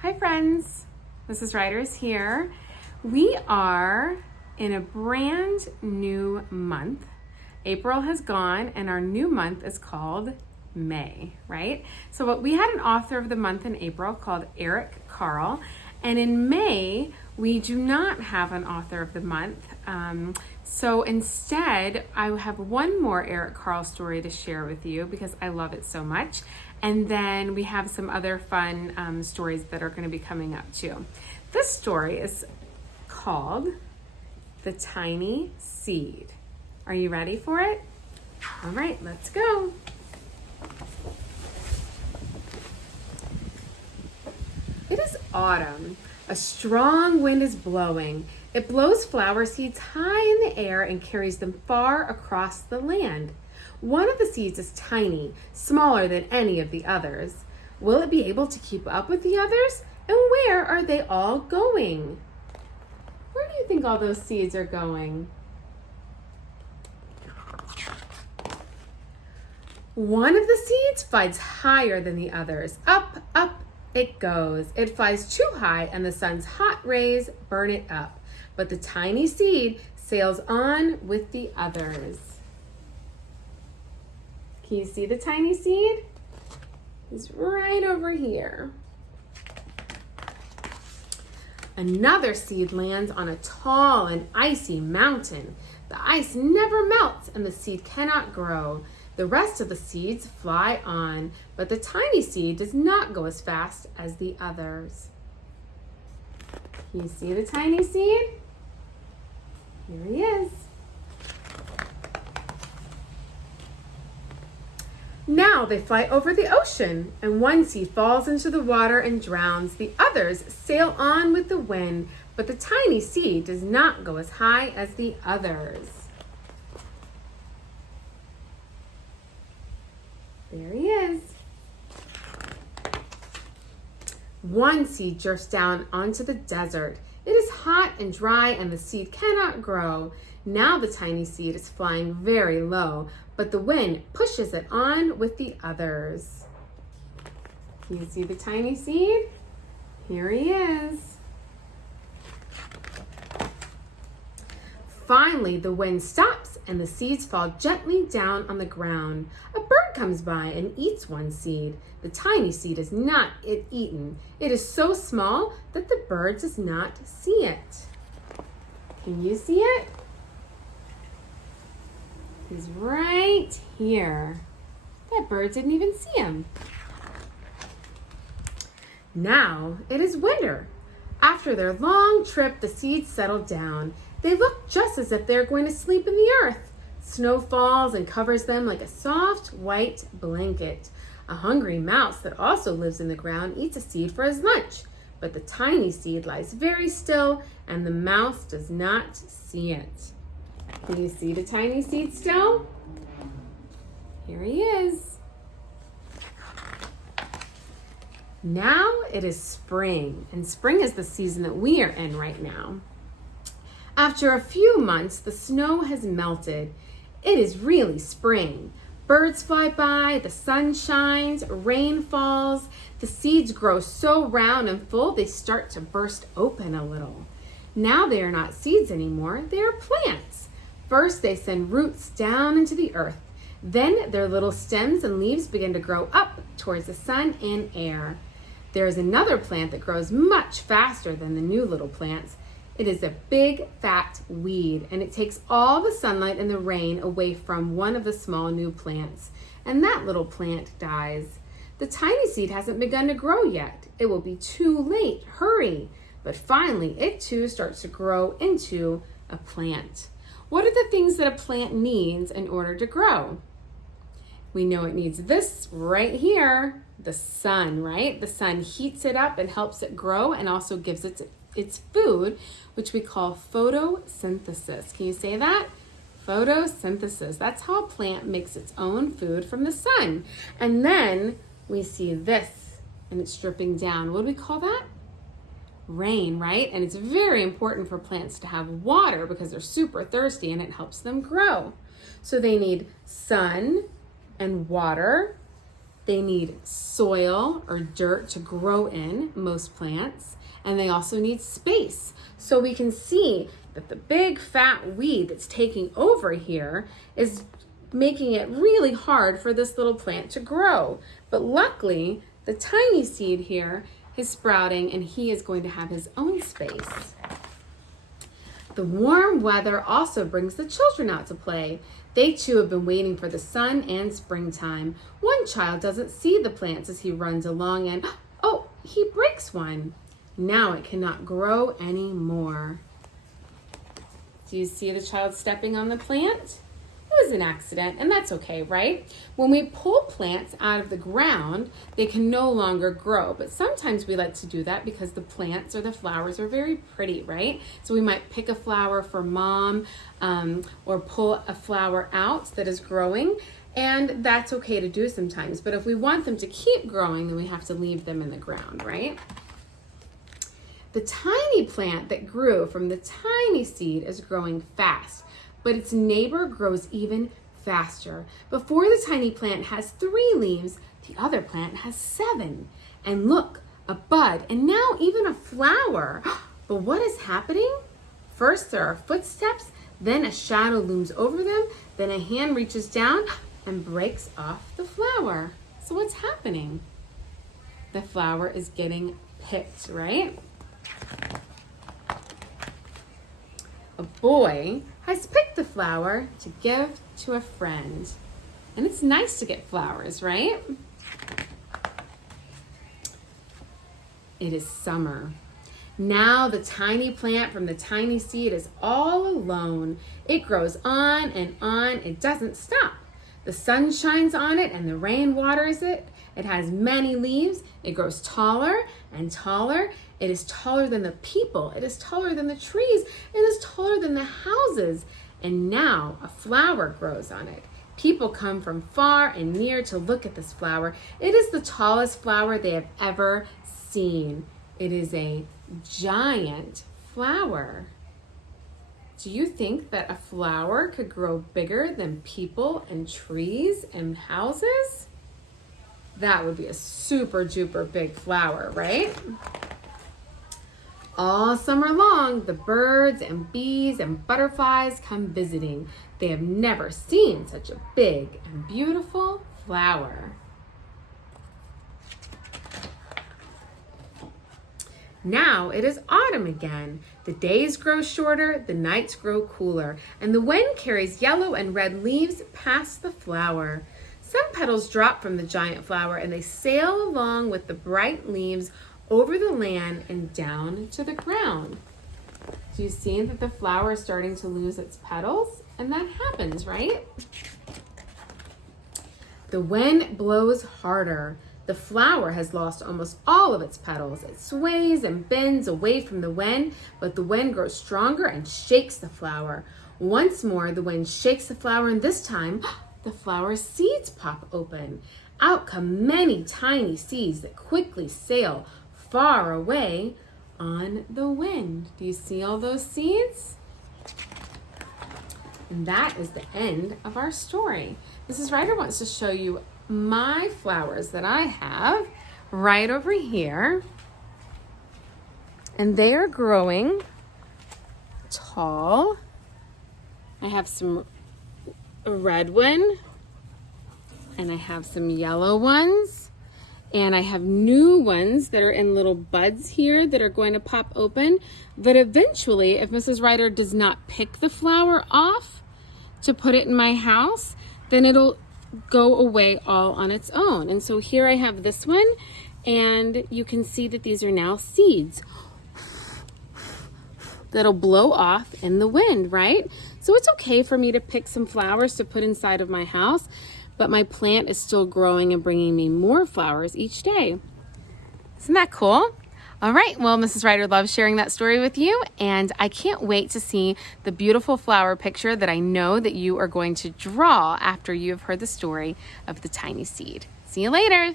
Hi friends, Mrs. Ryder's here. We are in a brand new month. April has gone and our new month is called May, right? So we had an author of the month in April called Eric Carle, and in May we do not have an author of the month. So instead, I have one more Eric Carle story to share with you because I love it so much. And then we have some other fun stories that are going to be coming up too. This story is called The Tiny Seed. Are you ready for it? All right, let's go. It is autumn. A strong wind is blowing. It blows flower seeds high in the air and carries them far across the land. One of the seeds is tiny, smaller than any of the others. Will it be able to keep up with the others? And where are they all going? Where do you think all those seeds are going? One of the seeds flies higher than the others. Up, up it goes. It flies too high and the sun's hot rays burn it up. But the tiny seed sails on with the others. Can you see the tiny seed? He's right over here. Another seed lands on a tall and icy mountain. The ice never melts and the seed cannot grow. The rest of the seeds fly on, but the tiny seed does not go as fast as the others. Can you see the tiny seed? Here he is. Now they fly over the ocean, and one seed falls into the water and drowns. The others sail on with the wind, but the tiny seed does not go as high as the others. There he is. One seed drifts down onto the desert. It is hot and dry and the seed cannot grow. Now the tiny seed is flying very low, but the wind pushes it on with the others. Can you see the tiny seed? Here he is. Finally, the wind stops and the seeds fall gently down on the ground. A bird comes by and eats one seed. The tiny seed is not eaten. It is so small that the bird does not see it. Can you see it? He's right here. That bird didn't even see him. Now it is winter. After their long trip, the seeds settle down. They look just as if they're going to sleep in the earth. Snow falls and covers them like a soft white blanket. A hungry mouse that also lives in the ground eats a seed for his lunch, but the tiny seed lies very still and the mouse does not see it. Can you see the tiny seed still? Here he is. Now it is spring, and spring is the season that we are in right now. After a few months, the snow has melted. It is really spring. Birds fly by, the sun shines, rain falls. The seeds grow so round and full they start to burst open a little. Now they are not seeds anymore, they are plants. First, they send roots down into the earth. Then their little stems and leaves begin to grow up towards the sun and air. There is another plant that grows much faster than the new little plants. It is a big, fat weed, and it takes all the sunlight and the rain away from one of the small new plants, and that little plant dies. The tiny seed hasn't begun to grow yet. It will be too late. Hurry! But finally, it too starts to grow into a plant. What are the things that a plant needs in order to grow? We know it needs this right here, the sun, right? The sun heats it up and helps it grow and also gives it its food, which we call photosynthesis. Can you say that? Photosynthesis. That's how a plant makes its own food from the sun. And then we see this, and it's dripping down. What do we call that? Rain, right? And it's very important for plants to have water because they're super thirsty and it helps them grow. So they need sun and water They need soil or dirt to grow in, most plants, and they also need space. So we can see that the big fat weed that's taking over here is making it really hard for this little plant to grow. But luckily, the tiny seed here is sprouting and he is going to have his own space. The warm weather also brings the children out to play. They too have been waiting for the sun and springtime. One child doesn't see the plants as he runs along and, oh, he breaks one. Now it cannot grow anymore. Do you see the child stepping on the plant? It was an accident, and that's okay, right? When we pull plants out of the ground, they can no longer grow, but sometimes we like to do that because the plants or the flowers are very pretty, right? So we might pick a flower for mom or pull a flower out that is growing, and that's okay to do sometimes. But if we want them to keep growing, then we have to leave them in the ground, right? The tiny plant that grew from the tiny seed is growing fast, but its neighbor grows even faster. Before the tiny plant has 3 leaves, the other plant has 7. And look, a bud, and now even a flower. But what is happening? First there are footsteps, then a shadow looms over them, then a hand reaches down and breaks off the flower. So what's happening? The flower is getting picked, right? A boy has picked the flower to give to a friend. And it's nice to get flowers, right? It is summer. Now the tiny plant from the tiny seed is all alone. It grows on and on. It doesn't stop. The sun shines on it and the rain waters it. It has many leaves. It grows taller and taller. It is taller than the people. It is taller than the trees. It is taller than the houses. And now a flower grows on it. People come from far and near to look at this flower. It is the tallest flower they have ever seen. It is a giant flower. Do you think that a flower could grow bigger than people and trees and houses? That would be a super duper big flower, right? All summer long, the birds and bees and butterflies come visiting. They have never seen such a big and beautiful flower. Now it is autumn again. The days grow shorter, the nights grow cooler, and the wind carries yellow and red leaves past the flower. Some petals drop from the giant flower and they sail along with the bright leaves over the land and down to the ground. Do you see that the flower is starting to lose its petals? And that happens, right? The wind blows harder. The flower has lost almost all of its petals. It sways and bends away from the wind, but the wind grows stronger and shakes the flower. Once more, the wind shakes the flower, and this time, the flower's seeds pop open. Out come many tiny seeds that quickly sail far away on the wind. Do you see all those seeds? And that is the end of our story. Mrs. Ryder wants to show you my flowers that I have right over here. And they are growing tall. I have some red one, and I have some yellow ones. And I have new ones that are in little buds here that are going to pop open. But eventually, if Mrs. Ryder does not pick the flower off to put it in my house, then it'll go away all on its own. And so here I have this one, and you can see that these are now seeds that'll blow off in the wind, right? So it's okay for me to pick some flowers to put inside of my house, but my plant is still growing and bringing me more flowers each day. Isn't that cool? All right, well, Mrs. Ryder loves sharing that story with you, and I can't wait to see the beautiful flower picture that I know that you are going to draw after you have heard the story of the tiny seed. See you later.